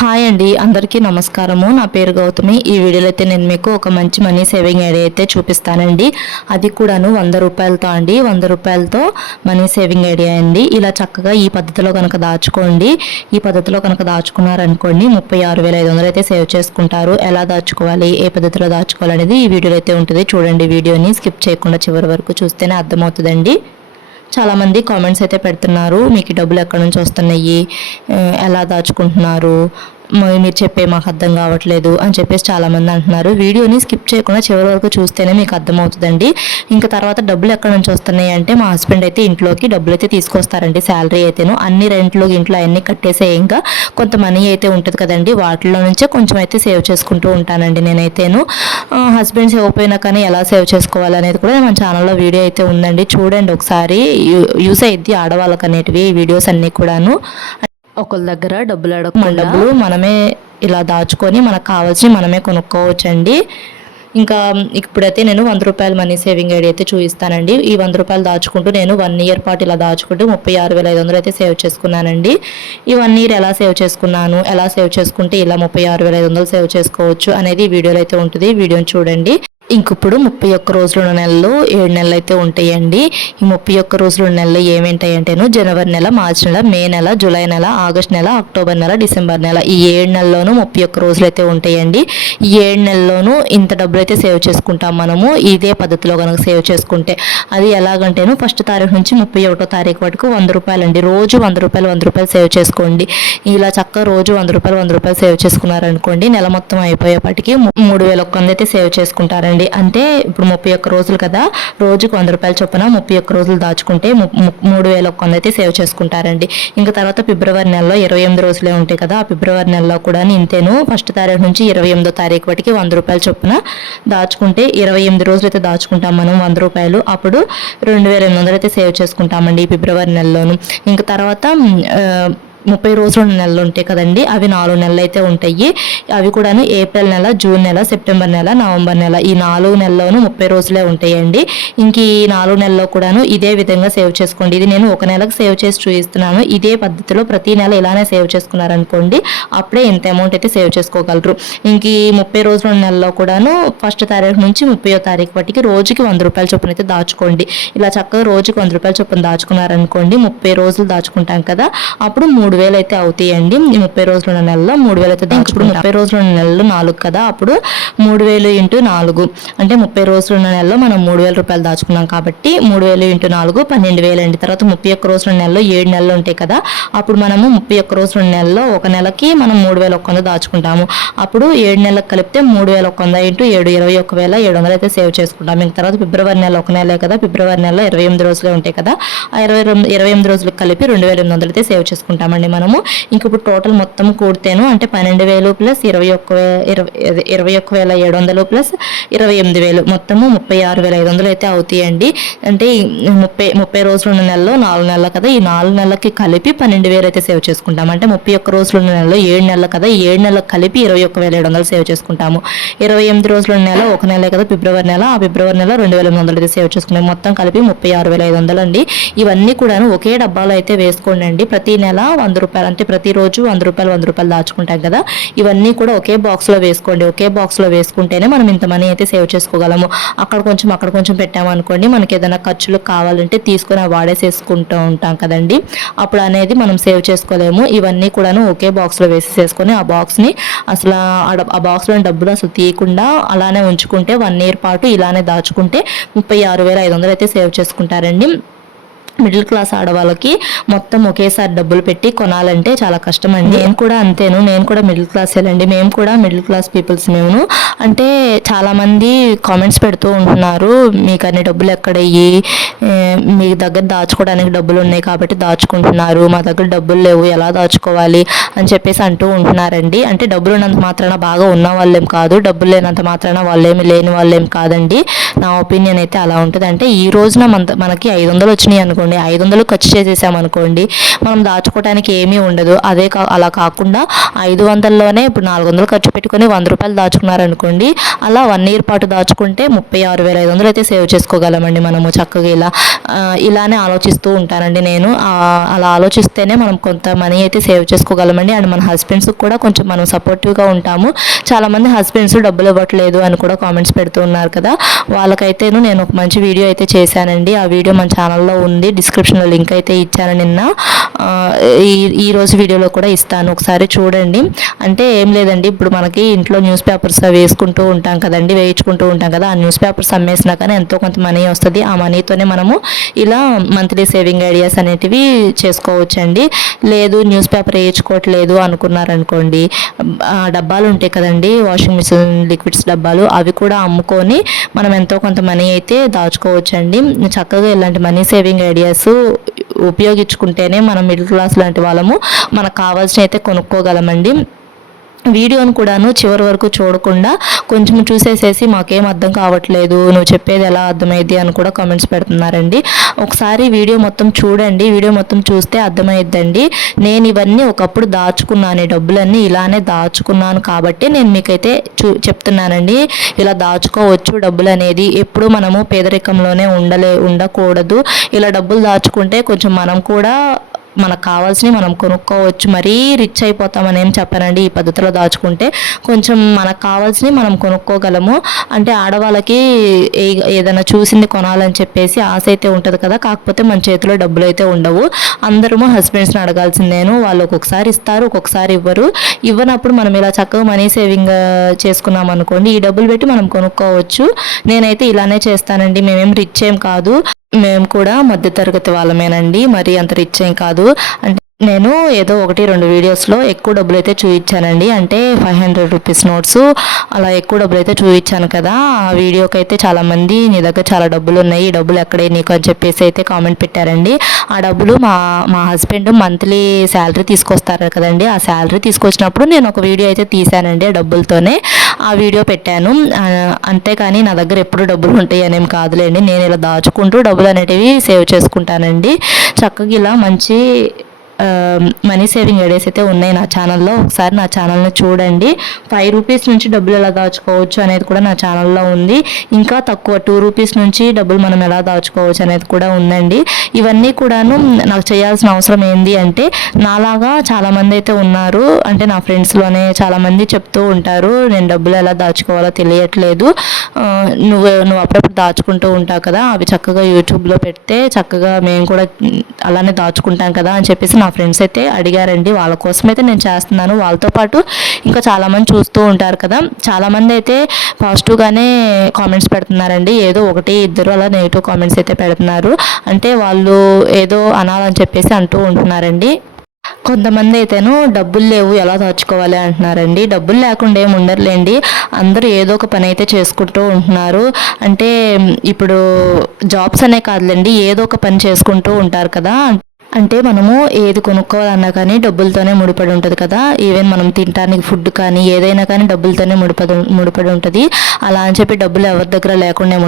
Hi అండి, అందరికీ నమస్కారము. నా పేరు గౌతమి. ఈ వీడియోలో అయితే నేను మీకు ఒక మంచి మనీ సేవింగ్ ఐడియా అయితే చూపిస్తానండి. అది కూడాను 100 రూపాయలతో అండి. 100 రూపాయలతో మనీ సేవింగ్ ఐడియా అండి. ఇలా చక్కగా ఈ పద్ధతిలో కనుక దాచుకోండి. ఈ పద్ధతిలో కనుక దాచుకున్నారనుకోండి 36,500 అయితే సేవ్ చేసుకుంటారు. ఎలా దాచుకోవాలి, ఏ పద్ధతిలో దాచుకోవాలి అనేది ఈ వీడియోలో అయితే ఉంటుంది. చూడండి, వీడియోని స్కిప్ చేయకుండా చివరి వరకు చూస్తేనే అర్థమవుతుందండి. చాలామంది కామెంట్స్ అయితే పెడుతున్నారు, మీకు డబ్బులు ఎక్కడి నుంచి వస్తున్నాయి, ఎలా దాచుకుంటున్నారు, మీరు చెప్పే మాకు అర్థం కావట్లేదు అని చెప్పేసి చాలామంది అంటున్నారు. వీడియోని స్కిప్ చేయకుండా చివరి వరకు చూస్తేనే మీకు అర్థమవుతుందండి. ఇంకా తర్వాత డబ్బులు ఎక్కడి నుంచి వస్తున్నాయి అంటే మా హస్బెండ్ అయితే ఇంట్లోకి డబ్బులు అయితే తీసుకొస్తారండి. శాలరీ అయితేను అన్ని ఇంట్లో అన్నీ కట్టేసే, ఇంకా కొంత మనీ అయితే ఉంటుంది కదండి, వాటిలో నుంచే కొంచెం అయితే సేవ్ చేసుకుంటూ ఉంటానండి నేనైతేను. హస్బెండ్ సేవ్ అయిపోయినా కానీ ఎలా సేవ్ చేసుకోవాలి అనేది కూడా మన ఛానల్లో వీడియో అయితే ఉందండి, చూడండి ఒకసారి. యూస్ అయ్యిద్ది ఆడవాళ్ళకి అనేటివి ఈ వీడియోస్ అన్నీ కూడాను. ఒకళ్ళ దగ్గర డబ్బులు అడగకుండా డబ్బులు మనమే ఇలా దాచుకొని మనకు కావాల్సి మనమే కొనుక్కోవచ్చండి. ఇంకా ఇప్పుడైతే నేను 100 రూపాయల మనీ సేవింగ్ ఐడియా అయితే చూపిస్తానండి. ఈ 100 రూపాయలు దాచుకుంటూ నేను 1 ఇయర్ పాటు ఇలా దాచుకుంటూ 36,500 అయితే సేవ్ చేసుకున్నానండి. ఈ 1 ఇయర్ ఎలా సేవ్ చేసుకున్నాను, ఎలా సేవ్ చేసుకుంటే ఇలా 36,500 సేవ్ చేసుకోవచ్చు అనేది ఈ వీడియోలో అయితే ఉంటుంది. వీడియోని చూడండి. ఇంకప్పుడు 31 రోజులు నెలలు 7 నెలలు అయితే ఉంటాయండి. ఈ 31 రోజులు నెలలు ఏమేంటాయంటేను జనవరి నెల, మార్చి నెల, మే నెల, జూలై నెల, ఆగస్ట్ నెల, అక్టోబర్ నెల, డిసెంబర్ నెల, ఈ 7 నెలల్లోనూ 31 రోజులు అయితే ఉంటాయండి. ఈ 7 నెలల్లోనూ ఇంత డబ్బులు అయితే సేవ్ చేసుకుంటాం మనము ఇదే పద్ధతిలో కనుక సేవ్ చేసుకుంటే. అది ఎలాగంటేను ఫస్ట్ తారీఖు నుంచి 31వ తారీఖు వరకు 100 రూపాయలు అండి. రోజు 100 రూపాయలు సేవ్ చేసుకోండి. ఇలా చక్కగా రోజు 100 రూపాయలు సేవ్ చేసుకున్నారనుకోండి, నెల మొత్తం అయిపోయేపటికి 3,100 అయితే సేవ్ చేసుకుంటారండి. అంటే ఇప్పుడు 31 రోజులు కదా, రోజుకు 100 రూపాయల చొప్పున 31 రోజులు దాచుకుంటే 3,100 అయితే సేవ్ చేసుకుంటారండి. ఇంకా తర్వాత ఫిబ్రవరి నెలలో 28 రోజులే ఉంటాయి కదా, ఆ ఫిబ్రవరి నెలలో కూడా ఇంతేను ఫస్ట్ తారీఖు నుంచి 28వ తారీఖు వరకు 100 రూపాయల చొప్పున దాచుకుంటే 28 రోజులు అయితే దాచుకుంటాం మనం 100 రూపాయలు. అప్పుడు 2,800 అయితే సేవ్ చేసుకుంటామండి ఈ ఫిబ్రవరి నెలలోను. ఇంకా తర్వాత 30 రోజులు నెలలు ఉంటాయి కదండి, అవి 4 నెలలు అయితే ఉంటాయి. అవి కూడాను ఏప్రిల్ నెల, జూన్ నెల, సెప్టెంబర్ నెల, నవంబర్ నెల, ఈ 4 నెలల్లోనూ 30 రోజులే ఉంటాయండి. ఇంక ఈ 4 నెలల్లో కూడాను ఇదే విధంగా సేవ్ చేసుకోండి. ఇది నేను ఒక నెలకు సేవ్ చేసి చూపిస్తున్నాను. ఇదే పద్ధతిలో ప్రతి నెల ఇలానే సేవ్ చేసుకున్నారనుకోండి, అప్పుడే ఇంత అమౌంట్ అయితే సేవ్ చేసుకోగలరు. ఇంక ఈ 30 రోజుల నెలలో కూడాను ఫస్ట్ తారీఖు నుంచి 30వ తారీఖు వరకు రోజుకి 100 రూపాయల చొప్పున అయితే దాచుకోండి. ఇలా చక్కగా రోజుకి 100 రూపాయల చొప్పున దాచుకున్నారనుకోండి, 30 రోజులు దాచుకుంటాం కదా, అప్పుడు 3,000 అయితే అవుతాయండి. ఈ 30 రోజుల నెలలో 3,000 అయితే దాచుకుంటాం. 30 రోజుల నెలలు 4 కదా, అప్పుడు 3,000 ఇంటూ 4 అంటే 30 రోజుల నెలలో మనం 3,000 రూపాయలు దాచుకున్నాం కాబట్టి 3,000 ఇంటూ 4 12,000 అండి. తర్వాత 31 రోజుల నెలలో 7 నెలలు ఉంటాయి కదా, అప్పుడు మనము 31 రోజుల నెలలో ఒక నెలకి మనం 3,100 దాచుకుంటాము. అప్పుడు 7 నెలలకు కలిపితే 3,100 ఇంటూ 7 21,700 అయితే సేవ్ చేసుకుంటాం. ఇంక తర్వాత ఫిబ్రవరి నెల ఒక నెలే కదా, ఫిబ్రవరి నెలలో 28 రోజులే ఉంటాయి కదా, ఆ 28 రోజులకు కలిపి 2,800 అయితే సేవ్ చేసుకుంటామండి మనము. ఇంక ఇప్పుడు టోటల్ మొత్తం కూడితేను అంటే 12,000 ప్లస్ 21,700 ప్లస్ 28,000 మొత్తము 36,500 అయితే అవుతాయండి. అంటే 30 రోజులు ఉన్న నెలలో 4 నెలలు కదా, ఈ 4 నెలలకి కలిపి 12,000 అయితే సేవ్ చేసుకుంటాము. అంటే 31 రోజులు ఉన్న నెలలో 7 నెలలు కదా, ఈ 7 నెలలకు కలిపి 21,700 సేవ్ చేసుకుంటాము. 28 రోజుల నెల ఒక నెలే కదా, ఫిబ్రవరి నెల, ఆ ఫిబ్రవరి నెల 2,800 అయితే సేవ్ చేసుకుంటాం. మొత్తం కలిపి 36,500 అండి. ఇవన్నీ కూడా ఒకే డబ్బాలో అయితే వేసుకోండి అండి. ప్రతి నెల 100 రూపాయలు అంటే ప్రతిరోజు 100 రూపాయలు దాచుకుంటాం కదా, ఇవన్నీ కూడా ఒకే బాక్స్లో వేసుకోండి. ఒకే బాక్స్లో వేసుకుంటేనే మనం ఇంత మనీ అయితే సేవ్ చేసుకోగలము. అక్కడ కొంచెం పెట్టామనుకోండి, మనకి ఏదైనా ఖర్చులు కావాలంటే తీసుకొని వాడేసేసుకుంటూ ఉంటాం కదండి, అప్పుడు అనేది మనం సేవ్ చేసుకోలేము. ఇవన్నీ కూడాను ఒకే బాక్స్లో వేసేసుకొని ఆ బాక్స్ని అసలు ఆ బాక్స్లో డబ్బులు అసలు తీయకుండా అలానే ఉంచుకుంటే 1 ఇయర్ పాటు ఇలానే దాచుకుంటే 36,500 అయితే సేవ్ చేసుకుంటారండి. మిడిల్ క్లాస్ ఆడవాళ్ళకి మొత్తం ఒకేసారి డబ్బులు పెట్టి కొనాలంటే చాలా కష్టం అండి. నేను కూడా అంతేను, నేను కూడా మిడిల్ క్లాసేనండి. మేము కూడా మిడిల్ క్లాస్ పీపుల్స్. మేము అంటే చాలామంది కామెంట్స్ పెడుతూ ఉంటున్నారు, మీకు అన్ని డబ్బులు ఎక్కడయ్యి, మీ దగ్గర దాచుకోవడానికి డబ్బులు ఉన్నాయి కాబట్టి దాచుకుంటున్నారు, మా దగ్గర డబ్బులు లేవు ఎలా దాచుకోవాలి అని చెప్పేసి అంటూ ఉంటున్నారండి. అంటే డబ్బులు ఉన్నంత మాత్రాన బాగా ఉన్న వాళ్ళేం కాదు, డబ్బులు లేనంత మాత్రాన వాళ్ళేమి లేని వాళ్ళేం కాదండి. నా ఒపీనియన్ అయితే అలా ఉంటుంది. అంటే ఈ రోజున మనకి 500 వచ్చినాయి అనుకోండి, అనుకోండి, 500 ఖర్చు చేసేసామనుకోండి, మనం దాచుకోవడానికి ఏమీ ఉండదు. అలా కాకుండా 500లోనే ఇప్పుడు 400 ఖర్చు పెట్టుకొని 100 రూపాయలు దాచుకున్నారనుకోండి, అలా 1 ఇయర్ పాటు దాచుకుంటే 36,500 అయితే సేవ్ చేసుకోగలమండి మనము చక్కగా. ఇలానే ఆలోచిస్తూ ఉంటానండి నేను. అలా ఆలోచిస్తేనే మనం కొంత మనీ అయితే సేవ్ చేసుకోగలమండి. అండ్ మన హస్బెండ్స్కి కూడా కొంచెం మనం సపోర్టివ్గా ఉంటాము. చాలామంది హస్బెండ్స్ డబ్బులు ఇవ్వట్లేదు అని కూడా కామెంట్స్ పెడుతూ ఉన్నారు కదా, వాళ్ళకైతేను నేను ఒక మంచి వీడియో అయితే చేశానండి. ఆ వీడియో మన ఛానల్లో ఉంది, డిస్క్రిప్షన్లో లింక్ అయితే ఇచ్చాను నిన్న. ఈ రోజు వీడియోలో కూడా ఇస్తాను, ఒకసారి చూడండి. అంటే ఏం లేదండి, ఇప్పుడు మనకి ఇంట్లో న్యూస్ పేపర్స్ వేసుకుంటూ ఉంటాం కదండి, వేయించుకుంటూ ఉంటాం కదా, ఆ న్యూస్ పేపర్స్ అమ్మేసినా కానీ ఎంతో కొంత మనీ వస్తుంది. ఆ మనీతోనే మనము ఇలా మంత్లీ సేవింగ్ ఐడియాస్ అనేటివి చేసుకోవచ్చండి. లేదు న్యూస్ పేపర్ వేయించుకోవట్లేదు అనుకున్నారనుకోండి, డబ్బాలు ఉంటాయి కదండి, వాషింగ్ మిషన్ లిక్విడ్స్ డబ్బాలు, అవి కూడా అమ్ముకొని మనం ఎంతో కొంత మనీ అయితే దాచుకోవచ్చండి. చక్కగా ఇలాంటి మనీ సేవింగ్ ఐడియాస్ ఉపయోగించుకుంటేనే మనం మిడిల్ క్లాస్ లాంటి వాళ్ళము మనకు కావాల్సిన అయితే కొనుక్కోగలమండి. వీడియోను కూడాను చివరి వరకు చూడకుండా కొంచెం చూసేసేసి మాకేం అర్థం కావట్లేదు, నువ్వు చెప్పేది ఎలా అర్థమైంది అని కూడా కామెంట్స్ పెడుతున్నారండి. ఒకసారి వీడియో మొత్తం చూడండి, వీడియో మొత్తం చూస్తే అర్థమైద్దండి. నేను ఇవన్నీ ఒకప్పుడు దాచుకున్నాను, డబ్బులన్నీ ఇలానే దాచుకున్నాను కాబట్టి నేను మీకైతే చెప్తున్నానండి. ఇలా దాచుకోవచ్చు డబ్బులు అనేది. ఎప్పుడు మనము పేదరికంలోనే ఉండకూడదు. ఇలా డబ్బులు దాచుకుంటే కొంచెం మనం కూడా మనకు కావాల్సినవి మనం కొనుక్కోవచ్చు. మరీ రిచ్ అయిపోతామని ఏం చెప్పానండి. ఈ పద్ధతిలో దాచుకుంటే కొంచెం మనకు కావాల్సినవి మనం కొనుక్కోగలము. అంటే ఆడవాళ్ళకి ఏదైనా చూసింది కొనాలని చెప్పేసి ఆశ అయితే ఉంటుంది కదా, కాకపోతే మన చేతిలో డబ్బులు అయితే ఉండవు. అందరము హస్బెండ్స్ని అడగాల్సిందేను, వాళ్ళు ఒక్కొక్కసారి ఇస్తారు, ఒక్కొక్కసారి ఇవ్వనప్పుడు మనం ఇలా చక్కగా మనీ సేవింగ్ చేసుకున్నాం అనుకోండి, ఈ డబ్బులు పెట్టి మనం కొనుక్కోవచ్చు. నేనైతే ఇలానే చేస్తానండి. మేమేం రిచ్ ఏం కాదు, మేము కూడా మధ్యతరగతి వాళ్ళమేనండి, మరి అంత రిచ్ ఏం కాదు. అంటే నేను ఏదో 1-2 వీడియోస్లో ఎక్కువ డబ్బులు అయితే చూపించానండి. అంటే 500 రూపీస్ నోట్స్ అలా ఎక్కువ డబ్బులు అయితే చూపించాను కదా, ఆ వీడియోకి అయితే చాలామంది నీ దగ్గర చాలా డబ్బులు ఉన్నాయి, ఈ డబ్బులు ఎక్కడే నీకు అని చెప్పేసి అయితే కామెంట్ పెట్టారండి. ఆ డబ్బులు మా హస్బెండ్ మంత్లీ శాలరీ తీసుకొస్తారు కదండి, ఆ శాలరీ తీసుకొచ్చినప్పుడు నేను ఒక వీడియో అయితే తీశానండి ఆ డబ్బులతోనే, ఆ వీడియో పెట్టాను. అంతేకాని నా దగ్గర ఎప్పుడు డబ్బులు ఉంటాయి అనేం కాదులేండి, నేను ఇలా దాచుకుంటూ డబ్బులు అనేటివి సేవ్ చేసుకుంటానండి. చక్కగా ఇలా మంచి మనీ సేవింగ్ ఐడియాస్ అయితే ఉన్నాయి నా ఛానల్లో. ఒకసారి నా ఛానల్ని చూడండి. 5 రూపీస్ నుంచి డబ్బులు ఎలా దాచుకోవచ్చు అనేది కూడా నా ఛానల్లో ఉంది. ఇంకా తక్కువ 2 రూపీస్ నుంచి డబ్బులు మనం ఎలా దాచుకోవచ్చు అనేది కూడా ఉందండి. ఇవన్నీ కూడాను నాకు చేయాల్సిన అవసరం ఏంది అంటే, నాలాగా చాలామంది అయితే ఉన్నారు, అంటే నా ఫ్రెండ్స్లోనే చాలామంది చెప్తూ ఉంటారు, నేను డబ్బులు ఎలా దాచుకోవాలో తెలియట్లేదు, నువ్వు అప్పుడప్పుడు దాచుకుంటూ ఉంటావు కదా, అవి చక్కగా యూట్యూబ్లో పెడితే చక్కగా మేము కూడా అలానే దాచుకుంటాం కదా అని చెప్పేసి నా ఫ్రెండ్స్ అయితే అడిగారండి. వాళ్ళ కోసం అయితే నేను చేస్తున్నాను. వాళ్ళతో పాటు ఇంకా చాలామంది చూస్తూ ఉంటారు కదా, చాలామంది అయితే పాజిటివ్గానే కామెంట్స్ పెడుతున్నారండి. ఏదో 1-2 అలా నెగిటివ్ కామెంట్స్ అయితే పెడుతున్నారు. అంటే వాళ్ళు ఏదో అనాలని చెప్పేసి అంటూ ఉంటున్నారండి. కొంతమంది అయితేను డబ్బులు లేవు ఎలా దాచుకోవాలి అంటున్నారండి. డబ్బులు లేకుండా ఏమి ఉండరులేండి, అందరూ ఏదో ఒక పని అయితే చేసుకుంటూ ఉంటున్నారు. అంటే ఇప్పుడు జాబ్స్ అనే కాదులేండి, ఏదో ఒక పని చేసుకుంటూ ఉంటారు కదా. అంటే మనము ఏది కొనుక్కోవాలన్నా కానీ డబ్బులతోనే ముడిపడి ఉంటుంది కదా, ఈవెన్ మనం తినడానికి ఫుడ్ కానీ ఏదైనా కానీ డబ్బులతోనే ముడిపడి ఉంటుంది. అలా అని చెప్పి డబ్బులు ఎవరి దగ్గర లేకుండా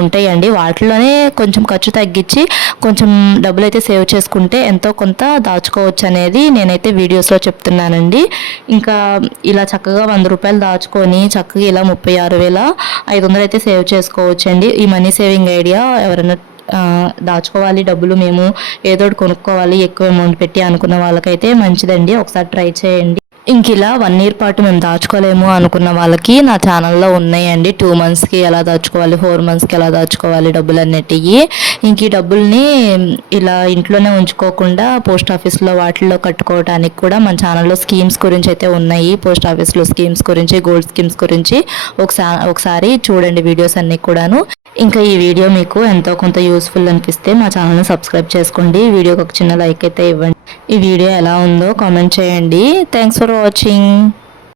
ఉంటాయండి. వాటిలోనే కొంచెం ఖర్చు తగ్గించి కొంచెం డబ్బులు అయితే సేవ్ చేసుకుంటే ఎంతో కొంత దాచుకోవచ్చు అనేది నేనైతే వీడియోస్లో చెప్తున్నానండి. ఇంకా ఇలా చక్కగా 100 రూపాయలు దాచుకొని చక్కగా ఇలా 36,500 అయితే సేవ్ చేసుకోవచ్చు అండి. ఈ మనీ సేవింగ్ ఐడియా ఎవరైనా దాచుకోవాలి డబ్బులు, మేము ఏదో ఒకటి కొనుక్కోవాలి ఎక్కువ అమౌంట్ పెట్టి అనుకున్న వాళ్ళకైతే మంచిదండి, ఒకసారి ట్రై చేయండి. ఇంక ఇలా 1 ఇయర్ పాటు మేము దాచుకోలేము అనుకున్న వాళ్ళకి నా ఛానల్లో ఉన్నాయండి. 2 మంత్స్కి ఎలా దాచుకోవాలి, 4 మంత్స్కి ఎలా దాచుకోవాలి డబ్బులు అన్నిటివి. ఇంక ఈ డబ్బుల్ని ఇలా ఇంట్లోనే ఉంచుకోకుండా పోస్ట్ ఆఫీస్లో వాటిల్లో కట్టుకోవడానికి కూడా మన ఛానల్లో స్కీమ్స్ గురించి అయితే ఉన్నాయి. పోస్ట్ ఆఫీస్లో స్కీమ్స్ గురించి, గోల్డ్ స్కీమ్స్ గురించి ఒకసారి చూడండి వీడియోస్ అన్నీ కూడాను. ఇంకా ఈ వీడియో మీకు ఎంతో కొంత యూస్ఫుల్ అనిపిస్తే మా ఛానల్ని సబ్స్క్రైబ్ చేసుకోండి. వీడియోకి ఒక చిన్న లైక్ అయితే ఇవ్వండి. ఈ వీడియో ఎలా ఉందో కామెంట్ చేయండి. Thanks for watching.